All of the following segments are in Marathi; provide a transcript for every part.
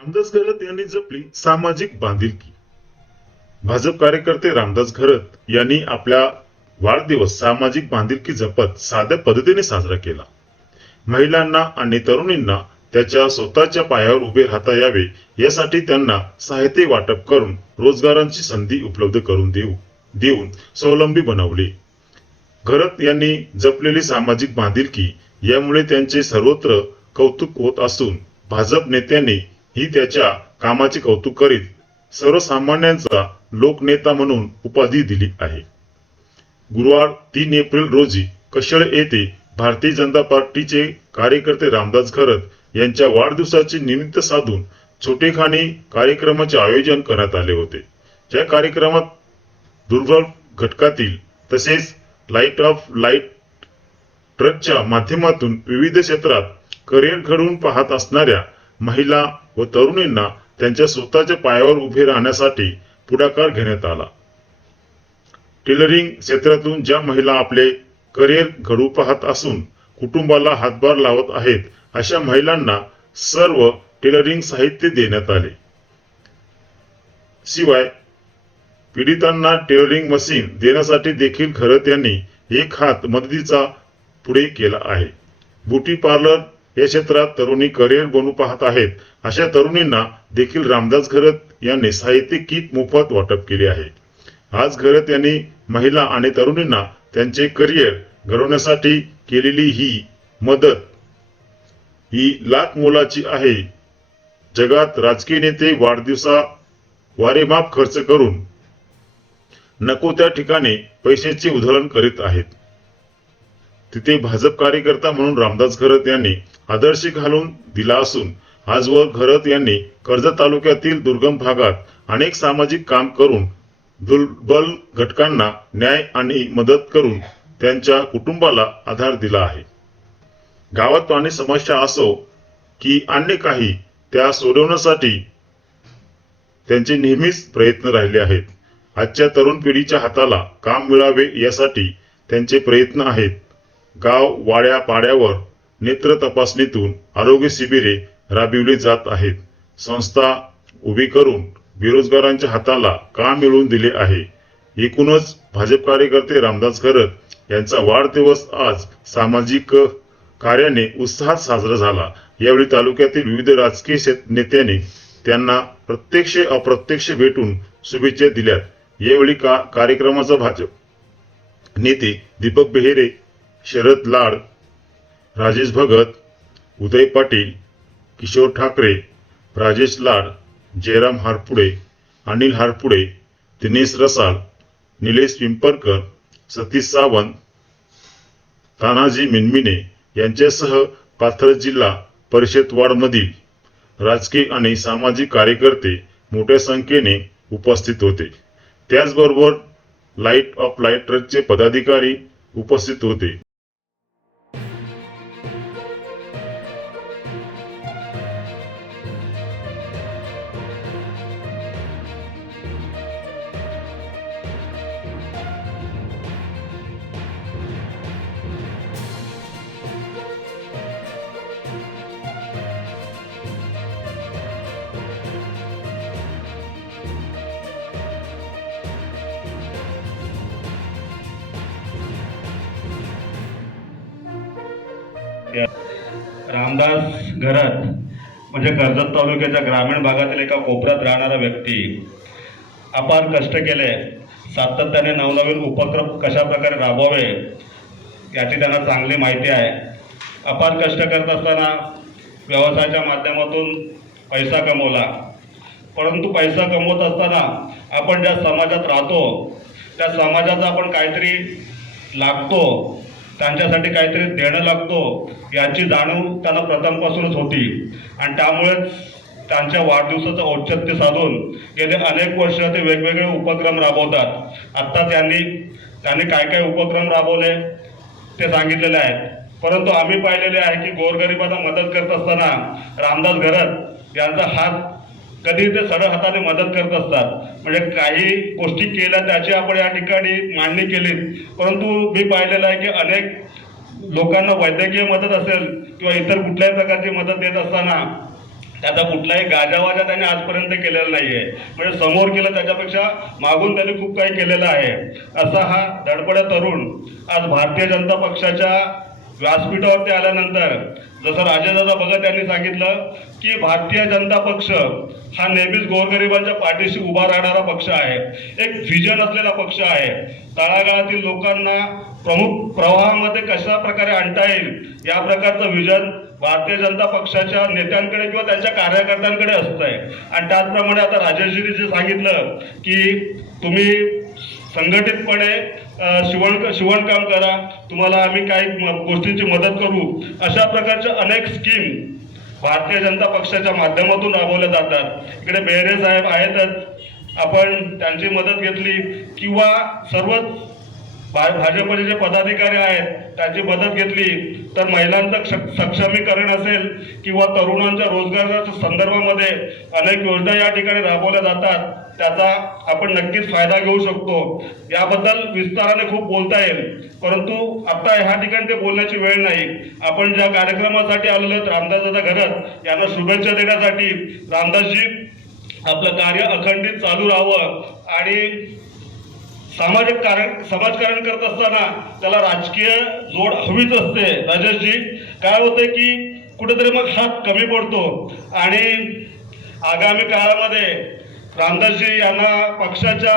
रामदास घरत यांनी जपली सामाजिक बांधिलकी. भाजप कार्यकर्ते रामदास घरत यांनी आपला वाढदिवस सामाजिक बांधिलकी जपत साध्या पद्धतीने साजरा केला. महिलांना आणि तरुणींना त्याच्या स्वतःच्या पायावर उभे राहता यावे यासाठी त्यांना साहित्य वाटप करून रोजगारांची संधी उपलब्ध करून देऊ देऊन स्वावलंबी बनवले. घरत यांनी जपलेली सामाजिक बांधिलकी यामुळे त्यांचे सर्वत्र कौतुक होत असून भाजप नेत्यांनी ही त्याच्या कामाचे कौतुक करीत सर्वसामान्यांचा लोकनेता म्हणून उपाधी दिली आहे. गुरुवार तीन एप्रिल रोजी कशळ येथे भारतीय जनता पार्टीचे कार्यकर्ते रामदास खरत यांच्या वाढदिवसाचे निमित्त साधून छोटेखानी कार्यक्रमाचे आयोजन करण्यात आले होते. या कार्यक्रमात दुर्बल घटकातील तसेच लाइट ऑफ लाइट ट्रकच्या माध्यमातून विविध क्षेत्रात करिअर घडवून पाहत असणाऱ्या महिला व तरुणींना त्यांच्या स्वतःच्या पायावर उभे राहण्यासाठी पुढाकार घेण्यात आला. टेलरिंग क्षेत्रातून ज्या महिला आपले करिअर घडू पाहत असून कुटुंबाला हातभार लावत आहेत अशा महिलांना सर्व टेलरिंग साहित्य देण्यात आले. शिवाय पीडितांना टेलरिंग मशीन देण्यासाठी देखील खरत यांनी एक हात मदतीचा पुढे केला आहे. ब्युटी पार्लर या क्षेत्रात तरुणी करिअर बनू पाहत आहेत. अशा तरुणींना देखील रामदास घरत यांनी साहित्य किट मोफत वाटप केले आहे. आज घरत यांनी महिला आणि तरुणींना त्यांचे करिअर घडवण्यासाठी केलेली ही मदत ही लाख मोलाची आहे. जगात राजकीय नेते वाढदिवसा वारेमाप खर्च करून नको त्या ठिकाणी पैशाचे उधळण करीत आहेत. तिथे भाजप कार्यकर्ता म्हणून रामदास घरत यांनी आदर्शी घालून दिला असून आजवर घरत यांनी कर्जत तालुक्यातील दुर्गम भागात अनेक सामाजिक काम करून दुर्बल घटकांना न्याय आणि मदत करून त्यांच्या कुटुंबाला आधार दिला आहे. गावात पाणी समस्या असो की अन्य काही त्या सोडवण्यासाठी त्यांचे नेहमीच प्रयत्न राहिले आहेत. आजच्या तरुण पिढीच्या हाताला काम मिळावे यासाठी त्यांचे प्रयत्न आहेत. गाव वाड्या पाड्यावर नेत्र तपासणीतून आरोग्य शिबिरे राबविली जात आहेत. संस्था उभी करून बेरोजगारांच्या हाताला काम मिळवून दिले आहे. एकूणच भाजप कार्यकर्ते रामदास करत यांचा वाढदिवस आज सामाजिक कार्याने उत्साहात साजरा झाला. यावेळी तालुक्यातील विविध राजकीय नेत्यांनी त्यांना प्रत्यक्ष अप्रत्यक्ष भेटून शुभेच्छा दिल्यात. यावेळी का कार्यक्रमाचा भाजप नेते दीपक बेहेरे शरद लाड राजेश भगत उदय पाटील किशोर ठाकरे राजेश लाड जयराम हारपुडे अनिल हारपुडे दिनेश रसाळ निलेश पिंपरकर सतीश सावंत तानाजी मिनमिने यांच्यासह पाथर जिल्हा परिषद वार्डमधील राजकीय आणि सामाजिक कार्यकर्ते मोठ्या संख्येने उपस्थित होते. त्याचबरोबर लाइट ऑफ लाइट ट्रस्टचे पदाधिकारी उपस्थित होते. रामदास घरात म्हणजे कर्जत तालुक्याच्या ग्रामीण भागातील एका कोपऱ्यात राहणारा व्यक्ती. अपार कष्ट केले. सातत्याने नवनवीन उपक्रम कशा प्रकारे राबवावे याची त्यांना चांगली माहिती आहे. अपार कष्ट करत असताना व्यवसायाच्या माध्यमातून पैसा कमवला. परंतु पैसा कमवत असताना आपण ज्या समाजात राहतो त्या समाजाचा आपण काहीतरी लागतो त्यांच्यासाठी काहीतरी देणं लागतो याची जाणीव त्यांना प्रथमपासूनच होती. आणि त्यामुळेच त्यांच्या वाढदिवसाचं औचित्य साधून गेले अनेक वर्ष ते वेगवेगळे उपक्रम राबवतात. आत्ता त्यांनी त्यांनी काय काय उपक्रम राबवले ते सांगितलेले आहेत. परंतु आम्ही पाहिलेले आहे की गोरगरिबांना मदत करत असताना रामदास घरत यांचा हात कधी ते सरळ हाताने मदत करत असतात. म्हणजे काही गोष्टी केल्या त्याची आपण या ठिकाणी मांडणी केली. परंतु मी पाहिलेलं आहे की अनेक लोकांना वैद्यकीय मदत असेल किंवा इतर कुठल्याही प्रकारची मदत देत असताना त्याचा कुठलाही गाजावाजा त्याने आजपर्यंत केलेला नाही आहे म्हणजे समोर केलं त्याच्यापेक्षा मागून त्यांनी खूप काही केलेलं आहे. असा हा धडपड्या तरुण आज भारतीय जनता पक्षाच्या व्यासपीठावरती आल्यानंतर जसं राजेदादा भगत यांनी सांगितलं की भारतीय जनता पक्ष हा नेहमीच गोरगरिबांच्या पाठीशी उभा राहणारा पक्ष आहे. एक व्हिजन असलेला पक्ष आहे. तळागाळातील लोकांना प्रमुख प्रवाहामध्ये कशा प्रकारे आणता येईल या प्रकारचं व्हिजन भारतीय जनता पक्षाच्या नेत्यांकडे किंवा त्यांच्या कार्यकर्त्यांकडे असतं आहे आणि त्याचप्रमाणे आता राजेशजीने जे सांगितलं की तुम्ही संघटितपणे शिवण शिवणकाम करा. तुम्हाला आम्ही काही म- गोष्टींची मदत करू. अशा प्रकारच्या अनेक स्कीम भारतीय जनता पक्षाच्या माध्यमातून राबवल्या जातात. इकडे बेहरे साहेब आहेतच आपण त्यांची मदत घेतली. किंवा सर्वच भा- भाजपचे जे पदाधिकारी आहेत त्यांची मदत घेतली. तर महिलांचं सक्षमीकरण असेल किंवा तरुणांच्या रोजगाराच्या संदर्भामध्ये अनेक योजना या ठिकाणी राबवल्या जातात. त्याचा आपण नक्कीच फायदा घेऊ शकतो. याबद्दल विस्ताराने खूप बोलता येईल. परंतु आता ह्या ठिकाणी ते बोलण्याची वेळ नाही. आपण ज्या कार्यक्रमासाठी आलेलो आहेत रामदासदादा घरत यांना शुभेच्छा देण्यासाठी रामदासजी आपलं कार्य अखंडित चालू राहावं आणि सामाजिक कारण समाजकारण करत असताना त्याला राजकीय जोड हवीच असते. राजेशजी काय होतंय की कुठेतरी मग हात कमी पडतो. आणि आगामी काळामध्ये रामदासजी यांना पक्षाच्या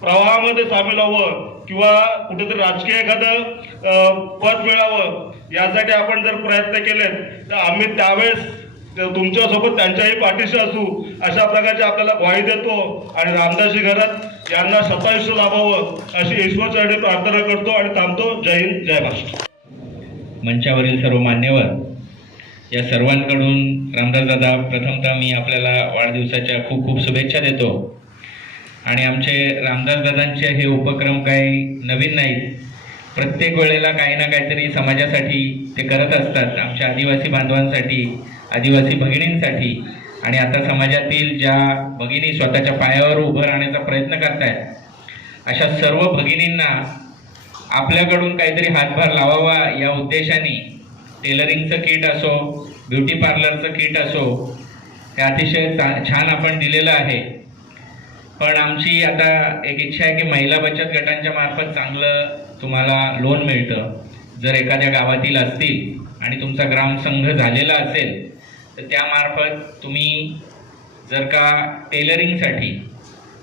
प्रवाहामध्ये सामील व्हावं किंवा कुठेतरी राजकीय एखादं पद मिळावं यासाठी आपण जर प्रयत्न केले तर आम्ही त्यावेळेस तुमच्यासोबत त्यांच्याही पाठीशी असू अशा प्रकारची आपल्याला ग्वाही देतो आणि रामदासजी घरात यांना शतायुष्य लाभावं अशी ईश्वरसाठी प्रार्थना करतो आणि थांबतो. जय हिंद जय महाराष्ट्र. मंचावरील सर्व मान्यवर या सर्वांकडून रामदास दादा प्रथमतः मी आपल्याला वाढदिवसाच्या खूप खूप शुभेच्छा देतो. आणि आमचे रामदास दादांचे हे उपक्रम काही नवीन नाहीत. प्रत्येक वेळेला काही ना काहीतरी समाजासाठी ते करत असतात. आमच्या आदिवासी बांधवांसाठी आदिवासी भगिनींसाठी. आणि आता समाजातील ज्या भगिनी स्वतःच्या पायावर उभं राहण्याचा प्रयत्न करतायत अशा सर्व भगिनींना आपल्याकडून काहीतरी हातभार लावावा या उद्देशाने टेलरिंगचं किट असो ब्युटी पार्लरचं किट असो हे अतिशय छान आपण दिलेलं आहे. पण आमची आता एक इच्छा आहे की महिला बचत गटांच्या मार्फत चांगलं तुम्हाला लोन मिळतं. जर एखाद्या गावातील असतील आणि तुमचा ग्रामसंघ झालेला असेल तर त्यामार्फत तुम्ही जर का टेलरिंगसाठी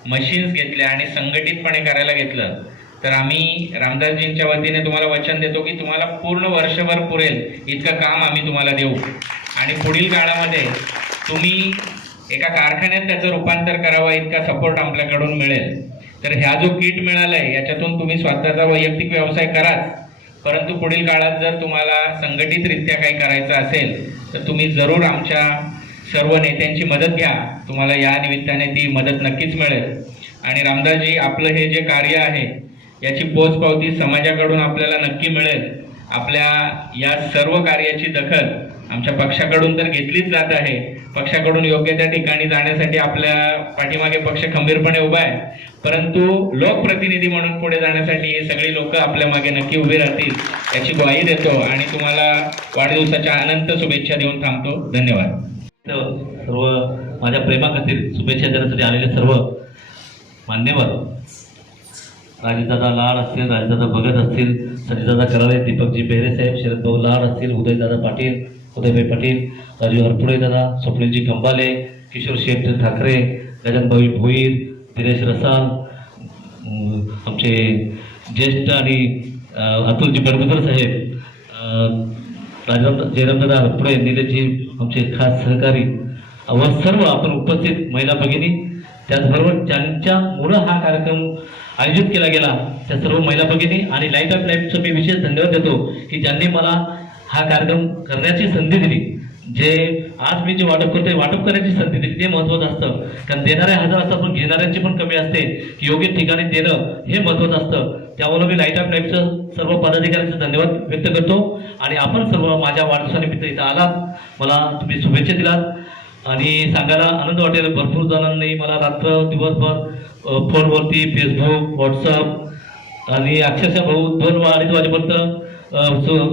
मशीन्स घेतल्या आणि संघटितपणे करायला घेतलं तर आम्ही रामदासजींच्या वतीने तुम्हाला वचन देतो की तुम्हाला पूर्ण वर्षभर पुरेल. इतकं काम आम्ही तुम्हाला देऊ. आणि पुढील काळामध्ये तुम्ही एका कारखान्यात त्याचं रूपांतर करावं इतका सपोर्ट आपल्याकडून मिळेल. तर ह्या जो किट मिळाला आहे याच्यातून तुम्ही स्वतःचा वैयक्तिक व्यवसाय कराच परंतु पुढील काळात जर तुम्हाला संघटितरित्या काही करायचं असेल तर तुम्ही जरूर आमच्या सर्व नेत्यांची मदत घ्या. तुम्हाला या निमित्ताने ती मदत नक्कीच मिळेल. आणि रामदासजी आपलं हे जे कार्य आहे याची पोचपावती समाजाकडून आपल्याला नक्की मिळेल. आपल्या या सर्व कार्याची दखल आमच्या पक्षाकडून तर घेतलीच जात आहे. पक्षाकडून योग्य त्या ठिकाणी जाण्यासाठी आपल्या पाठीमागे पक्ष खंबीरपणे उभा आहे. परंतु लोकप्रतिनिधी म्हणून पुढे जाण्यासाठी हे सगळी लोक आपल्या मागे नक्की उभे राहतील याची ग्वाही देतो आणि तुम्हाला वाढदिवसाच्या अनंत शुभेच्छा देऊन थांबतो. धन्यवाद. सर्व माझ्या प्रेमाखातील शुभेच्छा देण्यासाठी आलेले सर्व मान्यवर राजेदादा लाड असतील राजेदादा भगत असतील संजयदादा कराळे दीपकजी बेहरे साहेब शरदभाऊ लाड असतील उदयदादा पाटील उदयभाई पाटील राजू हरपुडे दादा स्वप्नीलजी कंबाले किशोर शेठ ठाकरे गजानभाई भोईर दिनेश रसाल आमचे ज्येष्ठ आणि अतुलजी बडगुदर साहेब राजराम जयरामदादा हरपुडे निलेशजी आमचे खास सहकारी व सर्व आपण उपस्थित महिला भगिनी त्याचबरोबर ज्यांच्या मुलं हा कार्यक्रम आयोजित केला गेला त्या सर्व महिला भगिनी आणि लाइट ऑफ लाईफचं मी विशेष धन्यवाद देतो की ज्यांनी मला हा कार्यक्रम करण्याची संधी दिली. जे आज मी जे वाटप करतोय वाटप करण्याची संधी दिली ते महत्वाचं असतं. कारण देणारे हजार असतात पण घेणाऱ्यांची पण कमी असते. की योग्य ठिकाणी देणं हे महत्वाचं असतं. त्यामुळे मी लाइट ऑफ लाईफचं सर्व पदाधिकाऱ्यांचे धन्यवाद व्यक्त करतो. आणि आपण सर्व माझ्या वाढदिवसानिमित्त इथं आलात. मला तुम्ही शुभेच्छा दिलात. आणि सांगायला आनंद वाटेल. भरपूर जणांनी मला रात्र दिवसभर फोनवरती फेसबुक व्हॉट्सअप आणि अक्षरशः भाऊ दोन वा- अडीच वाजेपर्यंत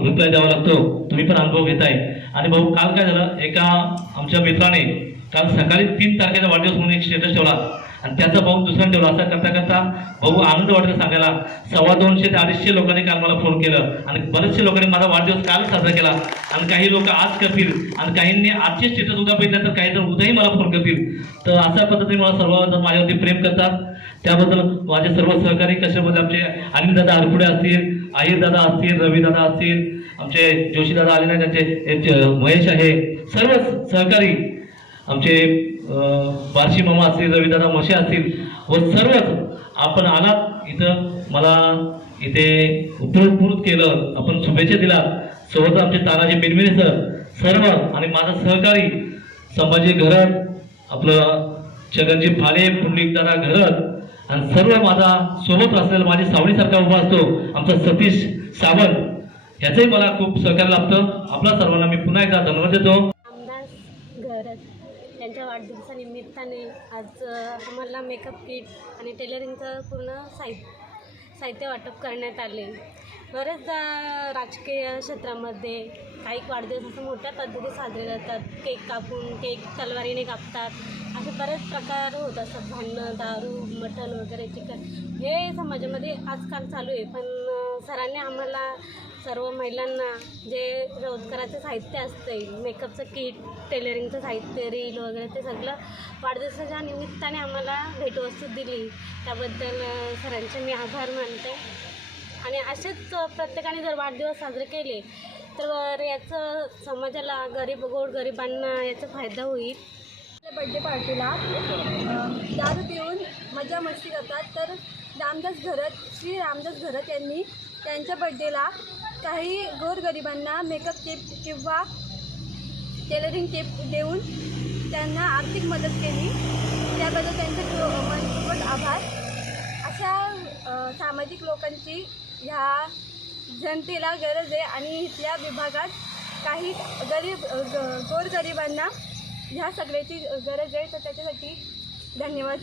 रिप्लाय द्यावा लागतो तुम्ही पण अनुभव घेताय. आणि भाऊ काल काय झालं? एका आमच्या मित्राने काल सकाळी तीन तारखेचा वाढदिवस म्हणून एक स्टेटस ठेवला. आणि त्याचा भाऊ दुसरा ठेवला. असं करता करता भाऊ आनंद वाटतं सांगायला. सव्वा दोनशे ते अडीचशे लोकांनी काल मला फोन केलं. आणि बरेचसे लोकांनी माझा वाढदिवस काल साजरा केला. आणि काही लोक आज करतील. आणि काहींनी आजचे स्टेटस उद्या बघितलं तर काही जण उद्याही मला फोन करतील. तर अशा पद्धतीने मला सर्व माझ्यावरती प्रेम करतात. त्याबद्दल माझे सर्व सहकारी कशामध्ये आमचे अनिल दादा असतील आहिर दादा असतील रवीदादा असतील आमचे जोशी दादा आले नाही त्यांचे महेश आहे. सर्व सहकारी आमचे बारशी मामा असतील रविदादा मशे असतील व सर्वच आपण आलात इथं मला इथे उपस्थित केलं आपण शुभेच्छा दिला. सोबत आमचे तानाजी मिरमिरे सर सर्व आणि माझा सहकारी संभाजी घरत आपलं छगनजी फाले पुंडलिकदादा घरत आणि सर्व माझा सोबत असलेला माझे सावळीसारखा उभा असतो आमचा सतीश सावंत. याचंही मला खूप सहकार्य लाभतं. आपल्या सर्वांना मी पुन्हा एकदा धन्यवाद देतो. घरत. त्यांच्या वाढदिवसानिमित्ताने आज आम्हाला मेकअप किट आणि टेलरिंगचं पूर्ण साहित्य साहित्य वाटप करण्यात आले. बरेचदा राजकीय क्षेत्रामध्ये काही वाढदिवस असं मोठ्या पद्धतीने साजरे जातात केक कापून केक तलवारीने कापतात. असे बरेच प्रकार होत असतात. भांडणं दारू मटण वगैरे चिकन हे समाजामध्ये आजकाल चालू आहे. पण सरांनी आम्हाला सर्व महिलांना जे रोजगाराचे साहित्य असते मेकअपचं किट टेलरिंगचं साहित्य रील वगैरे ते सगळं वाढदिवसाच्या निमित्ताने आम्हाला भेटवस्तू दिली. त्याबद्दल सरांचे मी आभार मानते. आणि असेच प्रत्येकाने जर वाढदिवस साजरे केले तर याचं समाजाला गरीब गोड गरिबांना याचा फायदा होईल. बड्डे पार्टीला दारू पिऊन मजा मस्ती करतात. तर रामदास घरत श्री रामदास घरत यांनी त्यांच्या बड्डेला काही गोरगरिबांना मेकअप टिप किंवा टेलरिंग टिप देऊन त्यांना आर्थिक मदत केली. त्याबद्दल त्यांचे मनपूर्वक आभार. अशा सामाजिक लोकांची ह्या जनतेला गरज आहे आणि इथल्या विभागात काही गरीब ग- गोरगरिबांना ह्या सगळ्याची गरज आहे. तर त्याच्यासाठी धन्यवाद.